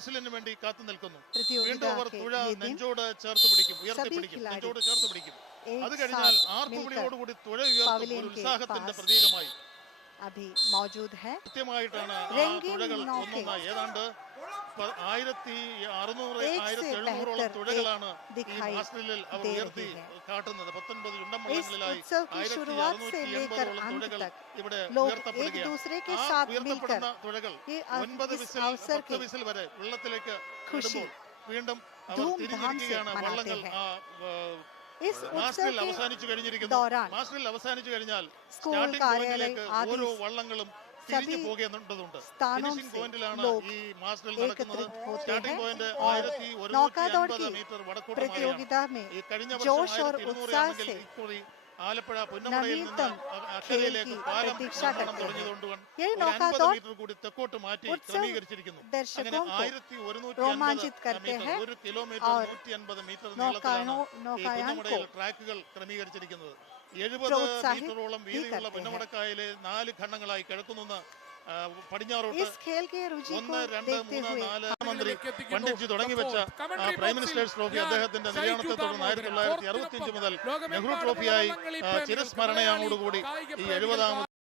വിസിലിന് വേണ്ടി കാത്തു നിൽക്കുന്നു. വീണ്ടും प्रतियोगिता അവർ के തുഴ ये दिन നെഞ്ചോട് ചേർത്ത് പിടിക്കും, ഉയർത്തിപ്പിടിക്കും, खिलाड़ी നെഞ്ചോട് ചേർത്ത് പിടിക്കും. അത് एक കഴിഞ്ഞാൽ साथ ആർപ്പുവിളിയോടുകൂടി തുഴ मिलकर ഉയർത്തും, पवेलियन ഒരു के ഉത്സാഹത്തിന്റെ पास പ്രതീകമായി. अभी मौजूद है। കൃത്യമായിട്ടാണ് ആ रंगीन തുഴകൾ नौके ഒന്നൊന്നായി ഏതാണ്ട് 1600 एक से 1700ഓളം बेहतर തുഴകളാണ് ഈ दिखाई മാസ്റ്ററിൽ അവർ दे ഉയർത്തി रही है। കാട്ടുന്നത്. 19 इस ചുണ്ടൻവള്ളങ്ങളിലായി उत्सव की शुरुआत से लेकर 1680ഓളം अंत തുഴകൾ तक ഇവിടെ लोग एक ഉയർത്തപ്പെടുകയാണ്. दूसरे के ആ साथ ഉയർത്തപ്പെടുന്ന मिलकर തുഴകൾ ये 9 इस വിസിൽ अवसर 10 के വിസിൽ വരെ വെള്ളത്തിലേക്ക് खुशी ഇടുമ്പോൾ വീണ്ടും അവർ धूमधाम से തിരിഞ്ഞിരിക്കുകയാണ്. मनाते വള്ളങ്ങൾ हैं। ആ इस उत्सव മാസ്റ്ററിൽ के അവസാനിച്ചു കഴിഞ്ഞിരിക്കുന്നു. दौरान മാസ്റ്ററിൽ അവസാനിച്ചു കഴിഞ്ഞാൽ स्कूल, സ്റ്റാർട്ടിംഗ് कार्यालय പോയിന്റിലേക്ക് आदि ഓരോ വള്ളങ്ങളും തിരിഞ്ഞു सभी പോകേണ്ടതുണ്ട്. स्थानों ഫിനിഷിംഗ് से പോയിന്റിലാണ് लोग ഈ മാസ്റ്ററിൽ നടക്കുന്നത്. एकत्रित होते സ്റ്റാർട്ടിംഗ് हैं പോയിന്റ് और नौकादौड़ 1150 की മീറ്റർ വടക്കോട്ട് മാറിയാണ്. प्रतियोगिता में ഈ കഴിഞ്ഞ വർഷം जोश और 1200 उत्साह ആണെങ്കിൽ से ഇക്കുറി ആലപ്പുഴ പുന്നമടയിൽ നിന്ന് नवीनतम खेल അക്കരയിലേക്ക് की പാലം प्रतीक्षा നിർമ്മാണം करते हैं। തുടങ്ങിയതുകൊണ്ടുകൊണ്ട് ये 50 नौकादौड़ മീറ്റർ കൂടി തെക്കോട്ട് മാറ്റി उत्सव ക്രമീകരിച്ചിരിക്കുന്നു. അങ്ങനെ दर्शकों को 1150 रोमांचित करते മീറ്റർ, हैं 1 കിലോമീറ്റർ और 150 മീറ്റർ നീളത്തിലാണ് ഈ नौकायान പുന്നമടയിൽ को ട്രാക്കുകൾ ക്രമീകരിച്ചിരിക്കുന്നത്. 70 प्रोत्साहित മീറ്ററോളം भी വീതിയുള്ള करते हैं। പുന്നമടക്കായലെ 4 ഖണ്ഡങ്ങളായി കിഴക്കുനിന്ന് പടിഞ്ഞാറോട്ട് इस खेल के रुचि 1, को 2, देखते 3, हुए 4 മന്ത്രി പണ്ഡിറ്റ്ജി തുടങ്ങി വെച്ച പ്രൈം മിനിസ്റ്റേഴ്സ് ട്രോഫി അദ്ദേഹത്തിന്റെ നിര്യാണത്തെ തുടർന്ന് 1965 മുതൽ നെഹ്റു ട്രോഫിയായി ചിരസ്മരണയോടുകൂടി ഈ 70ാമത്